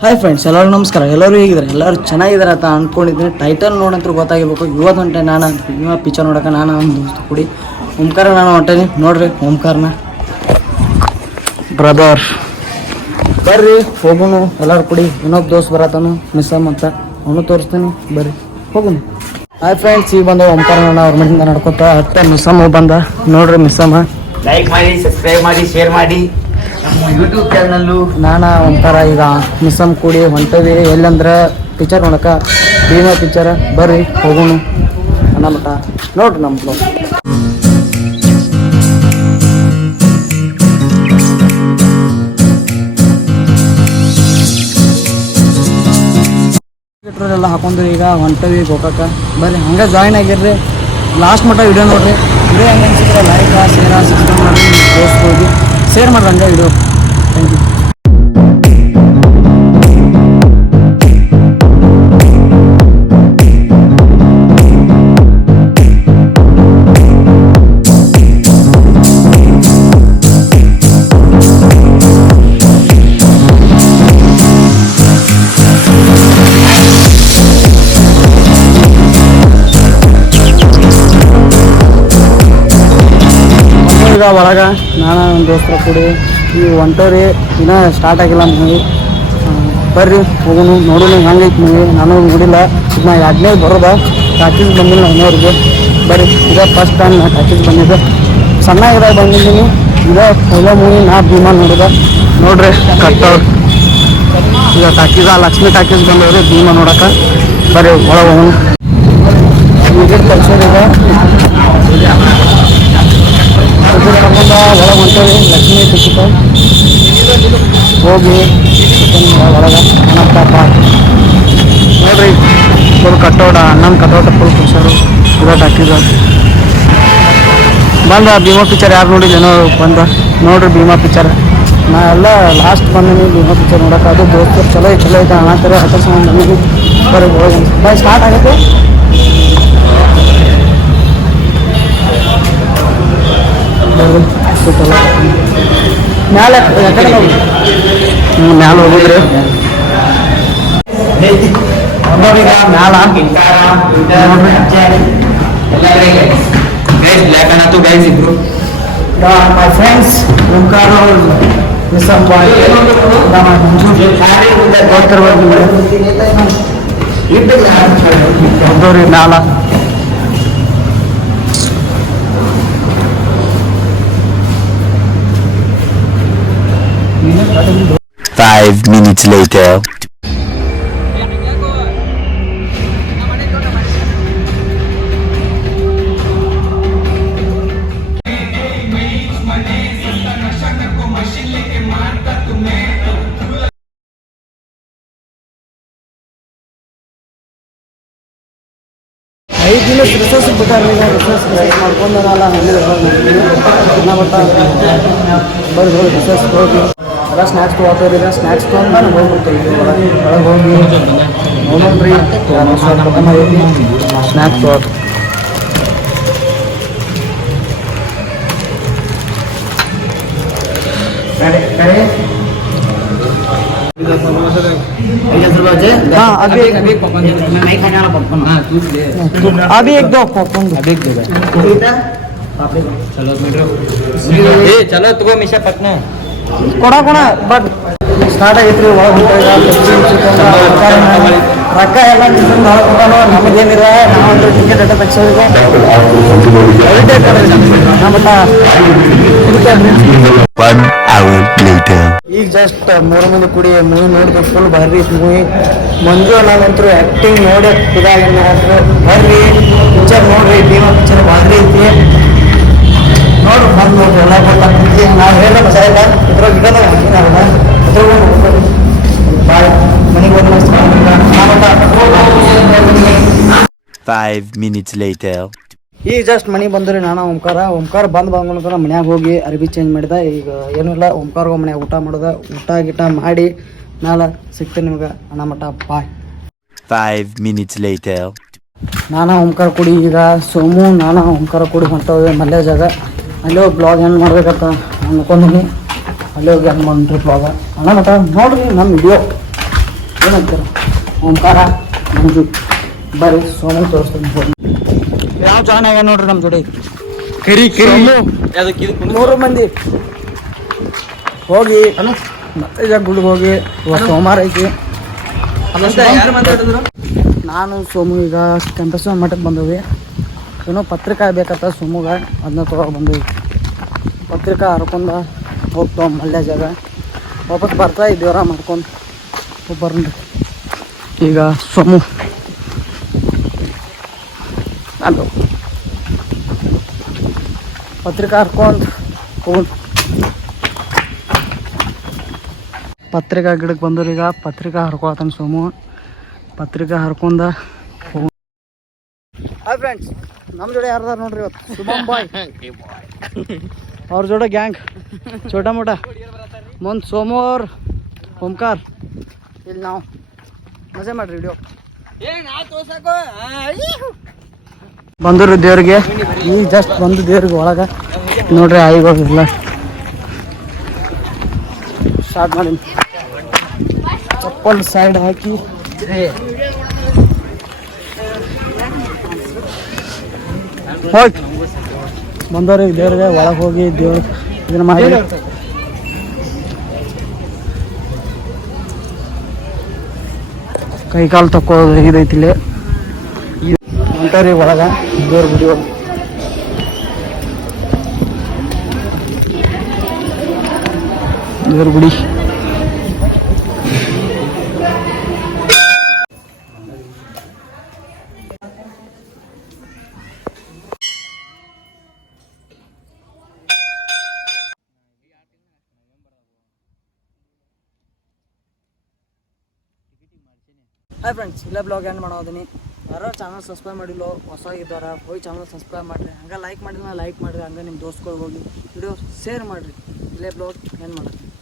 Hi friends, ಎಲ್ಲರೂ ನಮಸ್ಕಾರ. ಎಲ್ಲರೂ ಹೇಗಿದ್ದಾರೆ? ಎಲ್ಲರೂ ಚೆನ್ನಾಗಿದ್ದಾರೆ ಅಂತ ಅಂದ್ಕೊಂಡಿದ್ದೀನಿ. ಟೈಟಲ್ ನೋಡಂತೂ ಗೊತ್ತಾಗಿರ್ಬೇಕು. ಇವತ್ತು ಹೊಂಟೆ ನಾನು ಭೀಮಾ ಪಿಕ್ಚರ್ ನೋಡೋಕೆ. ನಾನು ಒಂದು ದೋಸ್ತು ಕೂಡಿ ಓಂಕಾರ ನಾನು ಹೊಂಟೇನಿ. ನೋಡ್ರಿ ಓಂಕಾರನ ಬ್ರದರ್, ಬರ್ರಿ ಹೋಗೋಣ ಎಲ್ಲರೂ ಕೂಡಿ. ಇನ್ನೊಬ್ಬ ದೋಸ್ತ್ ಬರತ್ತಾನು ಮಿಸ್ಸಮ್ ಅಂತ, ಅವನು ತೋರಿಸ್ತೀನಿ, ಬರ್ರಿ ಹೋಗೋಣ. ಹಾಯ್ ಫ್ರೆಂಡ್ಸ್, ಈಗ ಬಂದ ಓಂಕಾರ ಅವ್ರ ಮನೆಯಿಂದ ನಡ್ಕೊತ ಅತ್ತೆ ಮಿಸ್ಸಮ್ಮ ಬಂದ. ನೋಡ್ರಿ ಮಿಸ್ಸಮ್ಮ, ಲೈಕ್ ಮಾಡಿ, ಸಬ್ಸ್ಕ್ರೈಬ್ ಮಾಡಿ, ಶೇರ್ ಮಾಡಿ ನಮ್ಮ ಯೂಟ್ಯೂಬ್ ಚಾನಲ್ಲು. ನಾನು ಒಂಥರ ಈಗ ಮಿಸ್ಸಮ್ ಕೂಡಿ ಹೊಂಟವಿ ಎಲ್ಲಂದ್ರೆ ಪಿಕ್ಚರ್ ನೋಡಕ, ಭೀಮಾ ಪಿಕ್ಚರ್. ಬರ್ರಿ ಹೋಗೋಣ ಅನ್ನಮಟ. ನೋಡ್ರಿ ನಮ್ಮ ಬ್ಲಾಗ್. ಎಲ್ಲ ಹಾಕೊಂಡು ಈಗ ಹೊಂಟವಿ ಗೋಕಾಕ. ಬರ್ರಿ ಹಂಗೆ ಜಾಯ್ನ್ ಆಗಿರ್ರಿ, ಲಾಸ್ಟ್ ಮಟ್ಟ ವಿಡಿಯೋ ನೋಡ್ರಿ. ವಿಡಿಯೋ ಹೆಂಗೆ ಅನ್ಸಿದ್ರೆ ಲೈಕ್ ಶೇರ್ ಸಬ್ಸ್ಕ್ರೈಬ್ ಮಾಡಿ, ಪೋಸ್ಟ್ ಹೋಗಿ ಶೇರ್ ಮಾಡ್ರಿ ಹಂಗೆ ವಿಡಿಯೋ. Thank you. ಈಗ ಒಳಗೆ ನಾನು ಒಂದು ದೋಸ್ತರ ಕೂಡಿ ಈ ಹೊಂಟವ್ರಿ. ಇನ್ನೂ ಸ್ಟಾರ್ಟ್ ಆಗಿಲ್ಲ ಮೂವಿ. ಬರ್ರಿ ಹೋಗೋಣ, ನೋಡೋಣ ಹೆಂಗೈತೆ ಮೂವಿ. ನಾನು ನೋಡಿಲ್ಲ, ನಾ ಎರಡನೇ ಬರೋದ. ಟಾಕೀಸ್ ಬಂದಿಲ್ಲ ಇನ್ನೋರಿಗೆ. ಬರ್ರಿ, ಇದೇ ಫಸ್ಟ್ ಟೈಮ್ ನಾ ಟಾಕೀಸ್ ಬಂದಿದ್ದೆ. ಸಣ್ಣಗಿದಾಗ ಬಂದಿದ್ದೀನಿ. ಇದೇ ಒಳ್ಳೆ ಮೂವಿ ನಾ ಭೀಮಾ ನೋಡಿದೆ. ನೋಡ್ರಿ ಕಟ್ಟವ್ರು ಈಗ ಟಾಕೀಸ ಲಕ್ಷ್ಮಿ ಟಾಕೀಸ್ ಬಂದವ್ರಿ ಭೀಮಾ ನೋಡಕ್ಕೆ. ಬರ್ರಿ ಒಳಗೆ ಹೋಗೋಣ. ಈಗ ಕಳ್ಸೋರಿದೆ ಸಂಬಂಧ ಒಳಗೆ ಹೊಂಟೇವಿ. ಲಕ್ಷ್ಮೀ ಟಿಕೆಟ್ ಹೋಗಿ ಒಳಗೆ ಅಣ್ಣಪ್ಪ ನೋಡ್ರಿ. ಫುಲ್ ಕಟ್ಟೋಟ, ಅಣ್ಣನ ಕಟ್ಟೋಟ ಫುಲ್ ಖುಷರು. ಇವತ್ತು ಹಾಕಿದ ಬಂದ ಭೀಮಾ ಪಿಕ್ಚರ್. ಯಾರು ನೋಡಿದ್ದೇನೋ ಬಂದ ನೋಡ್ರಿ ಭೀಮಾ ಪಿಕ್ಚರ್. ನಾ ಎಲ್ಲ ಲಾಸ್ಟ್ ಬಂದೀನಿ ಭೀಮಾ ಪಿಕ್ಚರ್ ನೋಡೋಕೆ. ಅದು ದೋಸ್ತರು ಚಲೋ ಐತೆ ಅನ್ನತ್ತಾರೆ. ಹತ್ತು ಬಂದೀನಿ. ಬರೀ ಹೋಗಿ ಬಾಯ್ ಸ್ಟಾರ್ಟ್ ಆಗುತ್ತೆ. ಮ್ಯಾಲೆ ಯಾಕಡೆ ಮ್ಯಾಲೆ ಹೋಗಿದ್ರಿ ಮ್ಯಾಲ ಮೈ ಫ್ರೆಂಡ್ಸ್ ಓಂಕಾರ ಮಿಸ್ಸಮ್ ಬಾಯ್ ಮ್ಯಾಲ 5 minutes later. ಐದು ದಿನ ರಿಸರ್ಚ್ ಬಿಟ್ಟಾರೆ. ಈಗ ರಿಸರ್ಚ್ ಮಾಡ್ಕೊಂಡಲ್ಲ ಬಟ್ಟ ಬರ್ರಿ ಹೋಗಿ ರಿಸರ್ಚ್ ಹೋಗಿ ಎಲ್ಲ ಸ್ನ್ಯಾಕ್ಸ್ ತೊಗೊಳ್ತೀವಿ. ಈಗ ಸ್ನ್ಯಾಕ್ಸ್ ತೊಗೊಂಡು ನಾನು ಹೋಗ್ಬಿಡ್ತೀವಿ. ಒಳಗೆ ಹೋಗಿ ನೋಡ್ರಿ ಹೋಗಿ ಸ್ನ್ಯಾಕ್ಸ್ ತೊಗೊಳ್ತೀವಿ. अभी एक दो ಚಲೋ ತಗೋ ಮಿಷಾ ಪಟ್ನ ಕೊಡ ಬಟ್ ಸ್ಟಾರ್ಟ್ ಆಗೈತ್ರಿ. ಒಳಗೆ ರೊಕ್ಕ ಎಲ್ಲ ನಮಗೇನಿಲ್ಲ. ನಾವಂದ್ರೆ ಟಿಕೆಟ್ ಅಡ್ಡ ತಗ್ಸೋದಿದೆ. ಈಗ ಜಸ್ಟ್ 3 ಮಂದಿ ಕೂಡಿ ಮೂವಿ ನೋಡಿದ್ರೆ ಫುಲ್ ಭಾರಿ ಮೂವಿ. ಮಂಜು ನಾನಂತರೂ ಆ್ಯಕ್ಟಿಂಗ್ ನೋಡಿ ಇದಾಗಿನ ಬರ್ರಿ ಪಿಕ್ಚರ್ ನೋಡ್ರಿ. ಭೀಮಾ ಪಿಕ್ಚರ್ ಭಾರಿ ಐತಿ. ನೋಡ್ರಿ ಬಂದು ನೋಡ್ರಿ ಎಲ್ಲ ಗೊತ್ತಾಗ್ತೈತಿ. ನಾವು ಹೇಳೋ ಮಜಾ ಇಲ್ಲ ಇದ್ರಾಗ ಇಡೋದ ಬಾಯ್ ಮನೆಗೆ ಬಂದು 5 minutes later. ಈಗ ಜಸ್ಟ್ ಮನೆಗೆ ಬಂದ್ರಿ. ನಾನು ಓಂಕಾರ ಬಂದ್ಕೊಂಡ್ರೆ ಮನ್ಯಾಗ ಹೋಗಿ ಅರ್ಬಿ ಚೇಂಜ್ ಮಾಡಿದೆ. ಈಗ ಏನೂ ಇಲ್ಲ, ಓಂಕಾರ್ಗೆ ಮನ್ಯಾಗ ಊಟ ಮಾಡೋದ. ಊಟ ಮಾಡಿ ನಾಳೆ ಸಿಗ್ತೀನಿ ನಿಮ್ಗೆ ಅಣ್ಣಮಠ. ಬಾಯ್. 5 minutes later. ನಾನು ಓಂಕಾರ ಕೂಡಿ ಈಗ ಸೋಮು ಓಂಕಾರ ಕೂಡಿ ಹೊಂಟೋಗಿ ಮಲ್ಯ ಜಾಗ. ಅಲ್ಲಿ ಹೋಗಿ ಬ್ಲಾಗ್ ಹೆಂಗೆ ಮಾಡ್ಬೇಕಂತ ಅಂದ್ಕೊಂಡಿನಿ. ಅಲ್ಲಿ ಹೋಗಿ ಹೆಂಗೆ ಮಾಡ್ರಿ ಬ್ಲಾಗ ಅಣ್ಣಮಠ. ನೋಡ್ರಿ ನಮ್ಮ ವಿಡಿಯೋ ಏನಂತಾರೆ ಓಂಕಾರ ಮಂಜು ಬರ್ರಿ ಸೋಮು ತೋರಿಸ್ತೀನಿ ಯಾವ ಜಾಯ್ನ್ ಆಗ್ಯಾನ ನೋಡ್ರಿ ನಮ್ಮ ಜೋಡಿ ಮೂರು ಮಂದಿ ಹೋಗಿ ಮತ್ತೆ ಈಗ ಗುಡ್ಗೆ ಹೋಗಿ ಇವತ್ತು ಸೋಮವಾರ ಐತಿ ನಾನು ಸೋಮು ಈಗ ಕೆಂಪೇಶ್ವರ ಮಠಕ್ಕೆ ಬಂದವಿ ಏನೋ ಪತ್ರಿಕಾ ಬೇಕತ್ತ ಸೋಮುಗ ಅದನ್ನ ತೊಗೊಳಕ್ಕೆ ಬಂದವಿ ಪತ್ರಿಕಾ ಹರ್ಕೊಂಡ ಹೋಗ್ತಾವ ಮಲ್ಯ ಜಾಗ ವಾಪಸ್ ಬರ್ತಾ ದೇವ್ರ ಮಾಡ್ಕೊಂಡು ಬರ್ರಿ ಈಗ ಸೋಮು ನಾನು ಪತ್ರಿಕಾ ಹರ್ಕೊಂಡು ಹೋಗೋಣ ಪತ್ರಿಕಾ ಗಿಡಕ್ಕೆ ಬಂದವ್ರು ಈಗ ಪತ್ರಿಕಾ ಹರ್ಕೊಳತಾನ ಸೋಮು ಪತ್ರಿಕಾ ಹರ್ಕೊಂಡ ಹೋಗೋಣ ಹಾಯ್ ಫ್ರೆಂಡ್ಸ್ ನಮ್ಮ ಜೋಡಿ ಯಾರ್ದಾರ ನೋಡ್ರಿ ಇವತ್ತು ಶುಭಮ್ ಬಾಯ್ ಅವ್ರ ಜೋಡಿ ಗ್ಯಾಂಗ್ ಚೋಟ ಮೋಟ ಮುಂದೆ ಸೋಮು ಅವ್ರ ಓಂಕಾರ ಇಲ್ಲಿ ನಾವು ಮಜಾ ಮಾಡ್ರಿ ವಿಡಿಯೋ ಬಂದರು ದೇವ್ರಿಗೆ ಈಗ ಜಸ್ಟ್ ಬಂದು ದೇವ್ರಿಗೆ ಒಳಗೆ ನೋಡ್ರಿ ಆಯಿಗೋಗಿಲ್ಲ ಸ್ಟಾರ್ಟ್ ಮಾಡಿ ಚಪ್ಪಲ್ ಸೈಡ್ ಹಾಕಿ ಹೋಗಿ ಬಂದವ್ರಿಗೆ ದೇವ್ರಿಗೆ ಒಳಗೆ ಹೋಗಿ ದೇವ್ರ ಇದನ್ನ ಮಾಡಿ ಕೈ ಕಾಲು ತಕ್ಕೋದು ಇದೈತಿ ಇಲ್ಲಿ ಹೊಂಟರಿ ಒಳಗ ದೇವ್ರ ಗುಡಿ ಒಳಗೆ ದೇವ್ರ ಗುಡಿ ಹಾಯ್ ಫ್ರೆಂಡ್ಸ್ ಇಲ್ಲೇ ಬ್ಲಾಗ್ ಏನು ಮಾಡೋದೀನಿ ಯಾರೋ ಚಾನಲ್ ಸಬ್ಸ್ಕ್ರೈಬ್ ಮಾಡಿಲ್ಲೋ ಹೊಸಾಗಿದ್ದಾರ ಹೋಗಿ ಚಾನಲ್ ಸಬ್ಸ್ಕ್ರೈಬ್ ಮಾಡಿರಿ ಹಂಗೆ ಲೈಕ್ ಮಾಡಿದ್ರೆ ಲೈಕ್ ಮಾಡಿರಿ ಹಂಗೆ ನಿಮ್ಮ ದೋಸ್ತುಗಳಿಗೆ ಹೋಗಿ ವಿಡಿಯೋ ಶೇರ್ ಮಾಡಿರಿ ಇಲ್ಲೇ ಬ್ಲಾಗ್ ಏನು ಮಾಡೋದು